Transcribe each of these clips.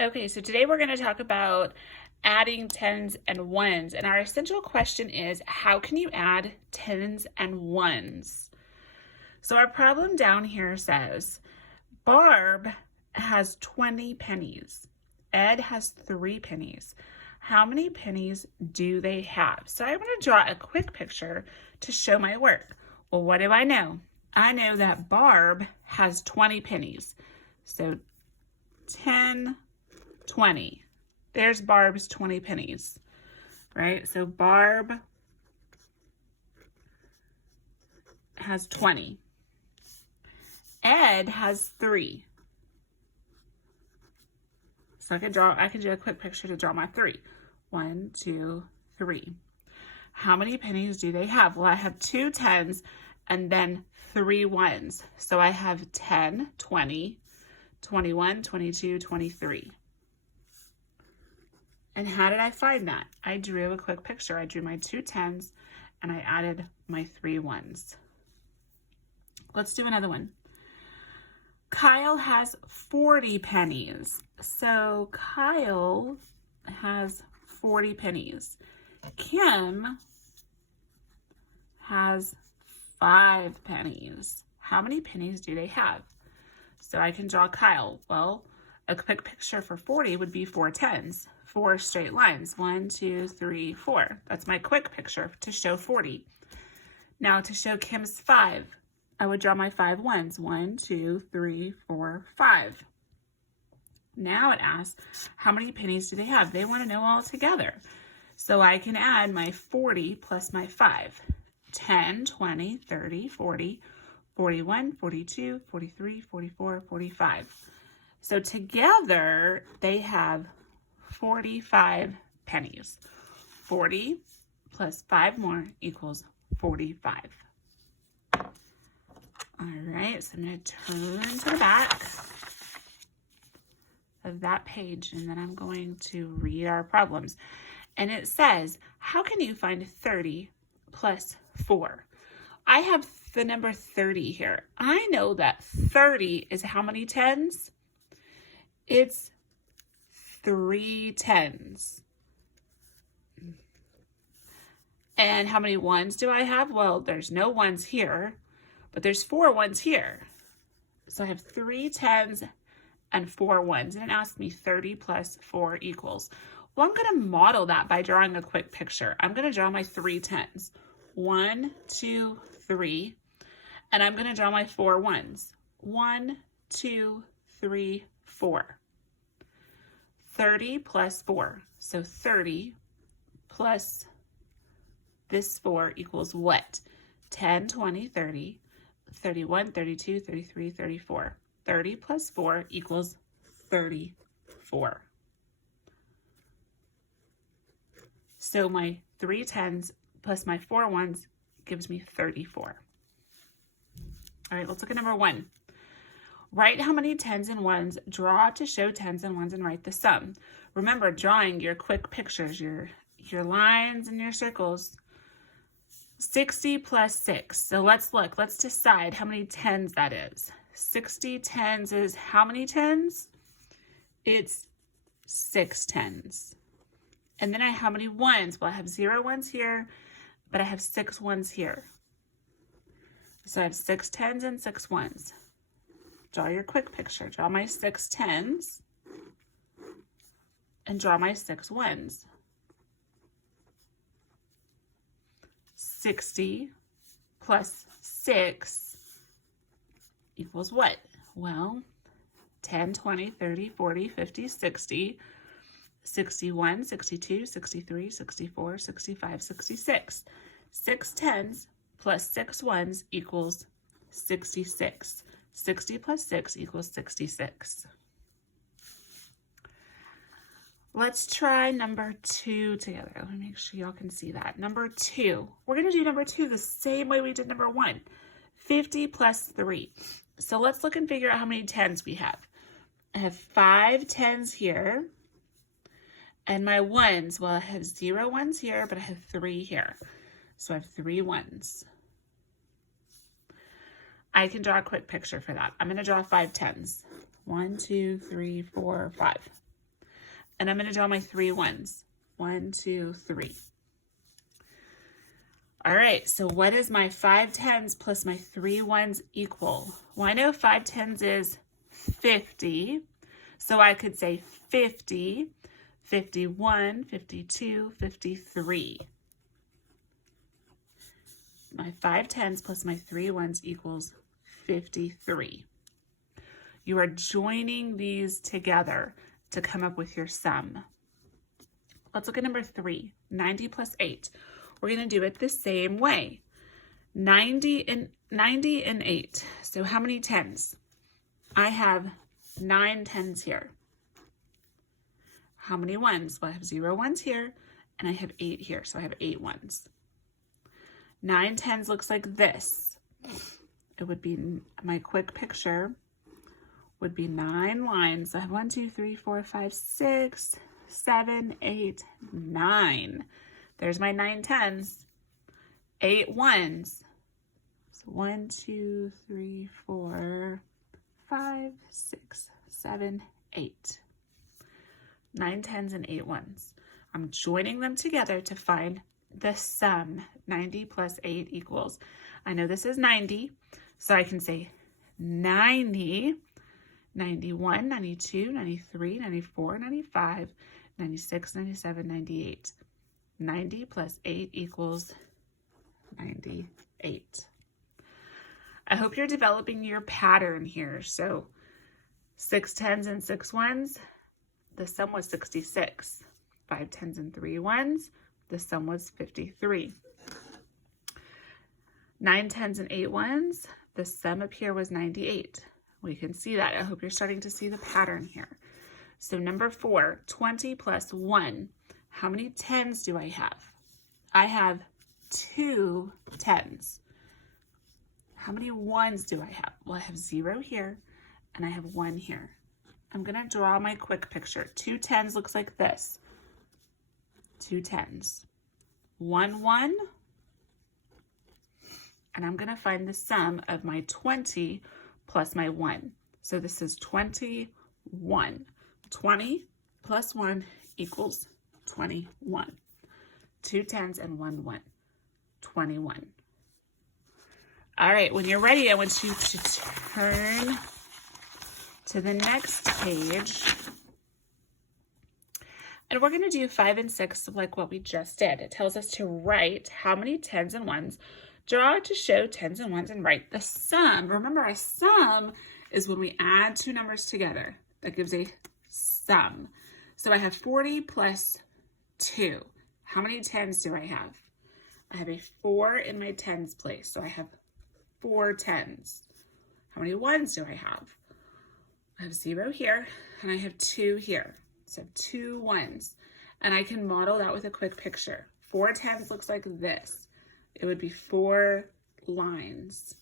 Okay, so today we're going to talk about adding tens and ones. And our essential question is, how can you add tens and ones? So our problem down here says, Barb has 20 pennies. Ed has 3 pennies. How many pennies do they have? So I want to draw a quick picture to show my work. Well, what do I know? I know that Barb has 20 pennies. So 10, 20. There's Barb's 20 pennies, right? So Barb has 20. Ed has 3. So I can do a quick picture to draw my 3. 1, 2, 3. How many pennies do they have? Well, I have 2 tens and then 3 ones. So I have 10, 20, 21, 22, 23. And how did I find that? I drew a quick picture. I drew my 2 tens and I added my 3 ones. Let's do another one. Kyle has 40 pennies. So Kyle has 40 pennies. Kim has 5 pennies. How many pennies do they have? So I can draw Kyle. Well, a quick picture for 40 would be 4 tens, 4 straight lines. 1, 2, 3, 4. That's my quick picture to show 40. Now to show Kim's 5, I would draw my 5 ones. 1, 2, 3, 4, 5. Now it asks, how many pennies do they have? They want to know all together. So I can add my 40 plus my 5. 10, 20, 30, 40, 41, 42, 43, 44, 45. So together they have 45 pennies. 40 plus 5 more equals 45. All right, so I'm going to turn to the back of that page, and then I'm going to read our problems. And it says, how can you find 30 plus 4? I have the number 30 here. I know that 30 is how many tens? It's 3 tens. And how many ones do I have? Well, there's no ones here, but there's 4 ones here. So I have 3 tens and 4 ones. And it asked me 30 plus 4 equals. Well, I'm going to model that by drawing a quick picture. I'm going to draw my 3 tens. 1, 2, 3. And I'm going to draw my 4 ones. 1, 2, 3, 4. 30 plus 4. So 30 plus this 4 equals what? 10, 20, 30, 31, 32, 33, 34. 30 plus 4 equals 34. So my 3 tens plus my 4 ones gives me 34. All right, let's look at number 1. Write how many tens and ones, draw to show tens and ones, and write the sum. Remember, drawing your quick pictures, your lines and your circles. 60 plus 6. So let's look. Let's decide how many tens that is. 60 tens is how many tens? It's 6 tens. And then I have how many ones? Well, I have 0 ones here, but I have 6 ones here. So I have 6 tens and 6 ones. Draw your quick picture. Draw my 6 tens and draw my 6 ones. 60 plus 6 equals what? Well, 10, 20, 30, 40, 50, 60, 61, 62, 63, 64, 65, 66. 6 tens plus 6 ones equals 66. 60 plus 6 equals 66. Let's try number 2 together. Let me make sure y'all can see that. Number 2. We're going to do number 2 the same way we did number 1. 50 plus 3. So let's look and figure out how many tens we have. I have 5 tens here. And my ones, well, I have 0 ones here, but I have 3 here. So I have 3 ones. I can draw a quick picture for that. I'm going to draw 5 tens. 1, 2, 3, 4, 5. And I'm going to draw my 3 ones. 1, 2, 3. All right, so what is my 5 tens plus my 3 ones equal? Well, I know 5 tens is 50. So I could say 50, 51, 52, 53. My 5 tens plus my 3 ones equals 53. You are joining these together to come up with your sum. Let's look at number 3, 90 plus 8. We're going to do it the same way. 90 and 8. So how many tens? I have 9 tens here. How many ones? Well, I have 0 ones here, and I have 8 here, so I have 8 ones. 9 tens looks like this. It would be, my quick picture would be 9 lines. So I have 1, 2, 3, 4, 5, 6, 7, 8, 9. There's my 9 tens. 8 ones. So 1, 2, 3, 4, 5, 6, 7, 8. 9 tens and 8 ones. I'm joining them together to find the sum. 90 plus 8 equals, I know this is 90, so I can say 90, 91, 92, 93, 94, 95, 96, 97, 98. 90 plus 8 equals 98. I hope you're developing your pattern here. So 6 tens and 6 ones, the sum was 66. 5 tens and 3 ones, the sum was 53. 9 tens and 8 ones, the sum up here was 98. We can see that. I hope you're starting to see the pattern here. So number 4, 20 plus 1. How many tens do I have? I have 2 tens. How many ones do I have? Well, I have 0 here, and I have 1 here. I'm going to draw my quick picture. 2 tens looks like this. 2 tens. 1, 1. And I'm going to find the sum of my 20 plus my 1. So this is 21. 20 plus 1 equals 21. 2 tens and 1 1. 21. All right, when you're ready, I want you to turn to the next page. And we're going to do 5 and 6 like what we just did. It tells us to write how many tens and ones, draw to show tens and ones, and write the sum. Remember, a sum is when we add 2 numbers together. That gives a sum. So I have 40 plus 2. How many tens do I have? I have a 4 in my tens place. So I have 4 tens. How many ones do I have? I have 0 here, and I have 2 here. So 2 ones. And I can model that with a quick picture. 4 tens looks like this. It would be 4 lines.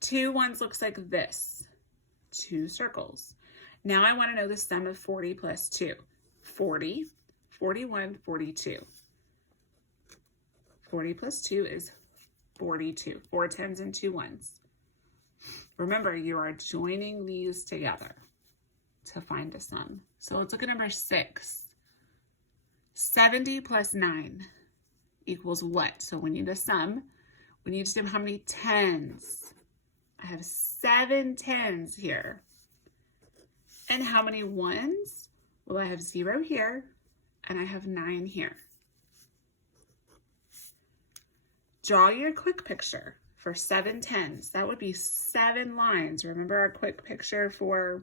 2 ones looks like this. 2 circles. Now I want to know the sum of 40 plus 2. 40, 41, 42. 40 plus 2 is 42. 4 tens and 2 ones. Remember, you are joining these together to find a sum. So let's look at number 6. 70 plus 9 equals what? So we need a sum. We need to know how many tens. I have 7 tens here. And how many ones? Well, I have 0 here, and I have 9 here. Draw your quick picture for 7 tens. That would be 7 lines. Remember our quick picture for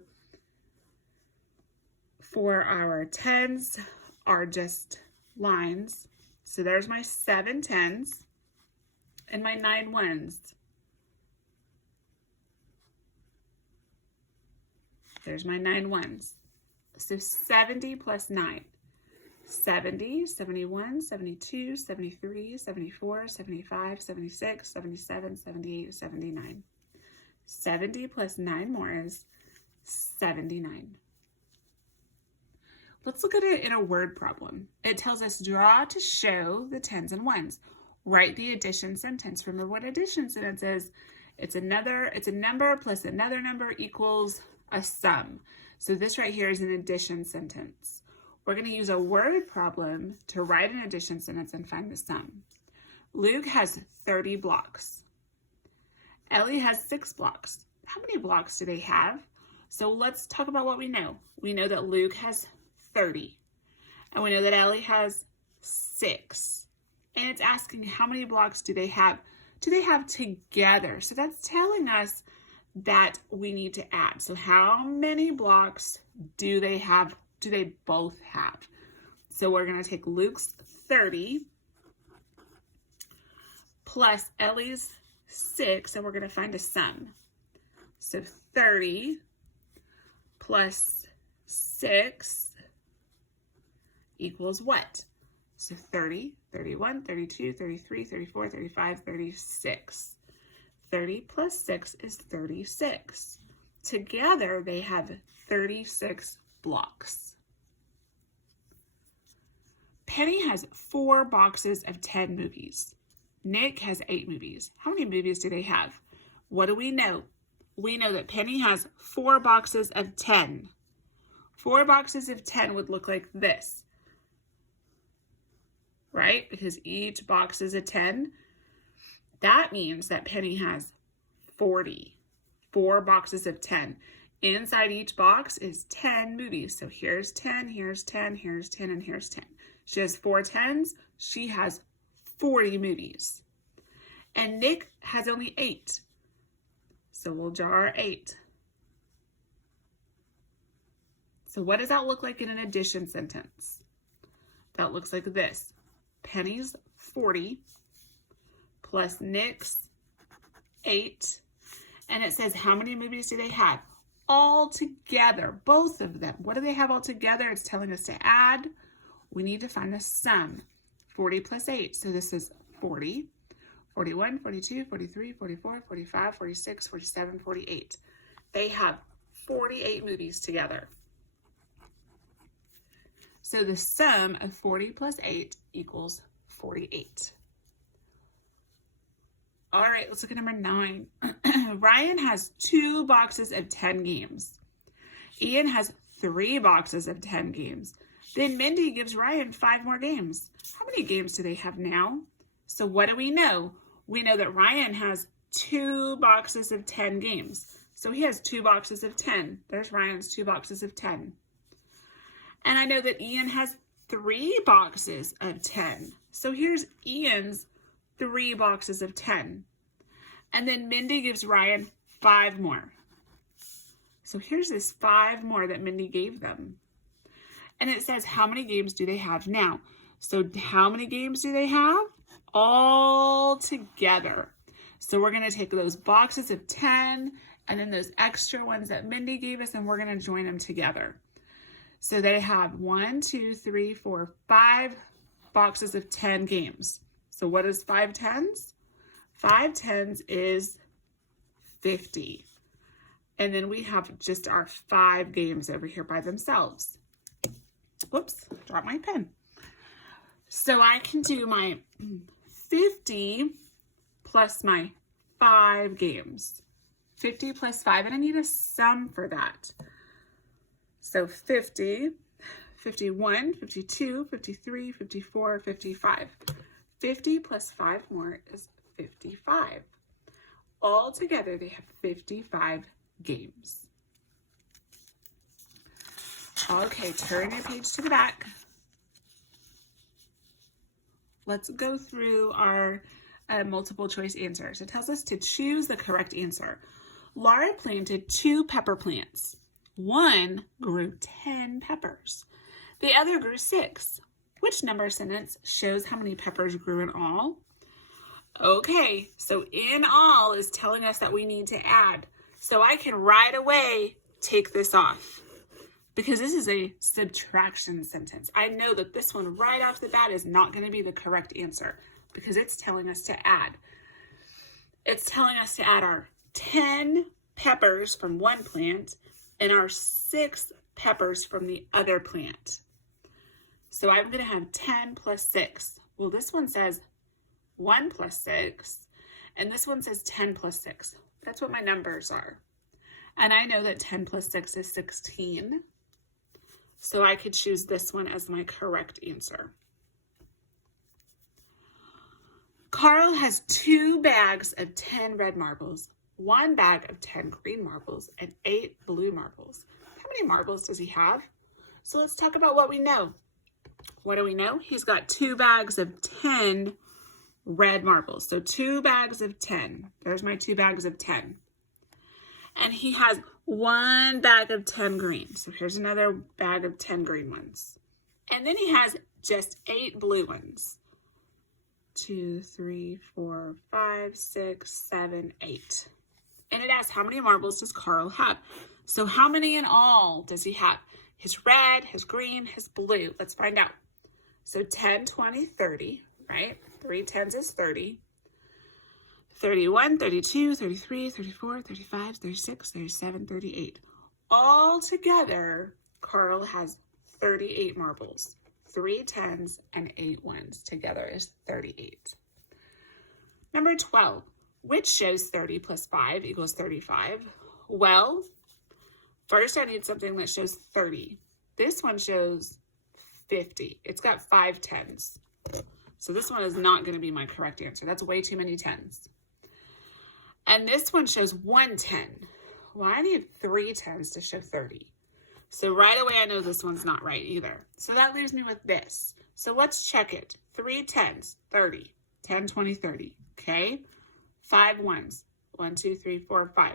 our tens are just lines. So there's my 7 tens and my 9 ones. There's my 9 ones. So 70 plus 9. 70, 71, 72, 73, 74, 75, 76, 77, 78, 79. 70 plus 9 more is 79. Let's look at it in a word problem. It tells us draw to show the tens and ones. Write the addition sentence. Remember what addition sentence is? It's a number plus another number equals a sum. So this right here is an addition sentence. we're going to use a word problem to write an addition sentence and find the sum. Luke has 30 blocks. Ellie has 6 blocks. How many blocks do they have? So let's talk about what we know. We know that Luke has 30. And we know that Ellie has 6. And it's asking how many blocks do they have? Do they have together? So that's telling us that we need to add. So how many blocks do they have? Do they both have? So we're going to take Luke's 30 plus Ellie's 6, and we're going to find a sum. So 30 plus 6 equals what? So 30, 31, 32, 33, 34, 35, 36. 30 plus 6 is 36. Together, they have 36 blocks. Penny has 4 boxes of 10 movies. Nick has 8 movies. How many movies do they have? What do we know? We know that Penny has 4 boxes of 10. 4 boxes of 10 would look like this, right? Because each box is a 10. That means that Penny has 40. 4 boxes of 10. Inside each box is 10 movies. So here's 10, here's 10, here's 10, and here's 10. She has 4 10s. She has 40 movies. And Nick has only 8. So we'll draw our 8. So what does that look like in an addition sentence? That looks like this. Penny's 40 plus Nick's 8. And it says how many movies do they have? All together, both of them. What do they have all together? It's telling us to add. We need to find the sum. 40 plus 8. So this is 40, 41, 42, 43, 44, 45, 46, 47, 48. They have 48 movies together. So the sum of 40 plus 8 equals 48. All right, let's look at number 9. Ryan has 2 boxes of 10 games. Ian has 3 boxes of 10 games. Then Mindy gives Ryan 5 more games. How many games do they have now? So what do we know? We know that Ryan has 2 boxes of 10 games. So he has 2 boxes of 10. There's Ryan's 2 boxes of 10. And I know that Ian has 3 boxes of 10. So here's Ian's 3 boxes of 10. And then Mindy gives Ryan 5 more. So here's this 5 more that Mindy gave them. And it says, how many games do they have now? So how many games do they have? All together. So we're going to take those boxes of 10 and then those extra ones that Mindy gave us, and we're going to join them together. So they have 1, 2, 3, 4, 5 boxes of 10 games. So what is 5 10s? 5 10s is 50. And then we have just our 5 games over here by themselves. Whoops, dropped my pen. So I can do my 50 plus my 5 games. 50 plus 5, and I need a sum for that. So 50, 51, 52, 53, 54, 55. 50 plus 5 more is 55. All together, they have 55 games. Okay, turn your page to the back. Let's go through our multiple choice answers. It tells us to choose the correct answer. Laura planted 2 pepper plants. One grew 10 peppers. The other grew 6. Which number sentence shows how many peppers grew in all? Okay, so in all is telling us that we need to add. So I can right away take this off because this is a subtraction sentence. I know that this one right off the bat is not going to be the correct answer because it's telling us to add. It's telling us to add our 10 peppers from one plant and our 6 peppers from the other plant. So I'm going to have 10 plus 6. Well, this one says 1 plus 6, and this one says 10 plus 6. That's what my numbers are. And I know that 10 plus 6 is 16. So I could choose this one as my correct answer. Carl has 2 bags of 10 red marbles, 1 bag of 10 green marbles, and 8 blue marbles. How many marbles does he have? So let's talk about what we know. What do we know? He's got 2 bags of 10 red marbles. So 2 bags of 10. There's my 2 bags of 10. And he has 1 bag of 10 green. So here's another bag of 10 green ones. And then he has just 8 blue ones. 2, 3, 4, 5, 6, 7, 8. And it asks, how many marbles does Carl have? So how many in all does he have? His red, his green, his blue. Let's find out. So 10, 20, 30, right? 3 tens is 30. 31, 32, 33, 34, 35, 36, 37, 38. All together, Carl has 38 marbles. 3 tens and 8 ones together is 38. Number 12, which shows 30 plus 5 equals 35? Well, first I need something that shows 30. This one shows 50. It's got 5 tens. So this one is not going to be my correct answer. That's way too many tens. And this one shows 1 10. Well, I need 3 tens to show 30. So right away, I know this one's not right either. So that leaves me with this. So let's check it. 3 tens, 30. 10, 20, 30. Okay? 5 ones. 1, 2, 3, 4, 5.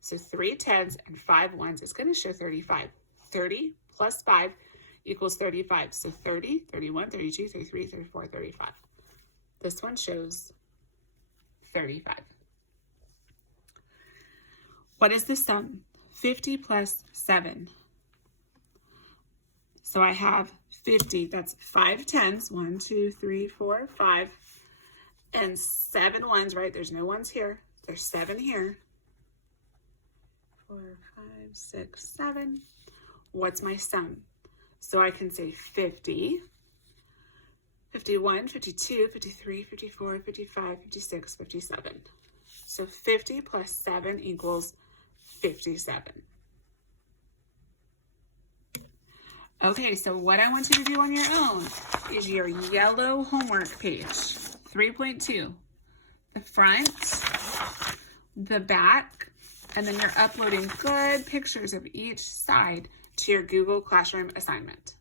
So 3 tens and 5 ones is going to show 35. 30 plus 5 equals 35. So 30, 31, 32, 33, 34, 35. This one shows 35. What is the sum? 50 plus 7. So I have 50, that's 5 tens, 1, 2, 3, 4, 5, and 7 ones, right? There's no ones here. There's 7 here. 4, 5, 6, 7. What's my sum? So I can say 50, 51, 52, 53, 54, 55, 56, 57. So 50 plus 7 equals 57. Okay, so what I want you to do on your own is your yellow homework page, 3.2. The front, the back, and then you're uploading good pictures of each side to your Google Classroom assignment.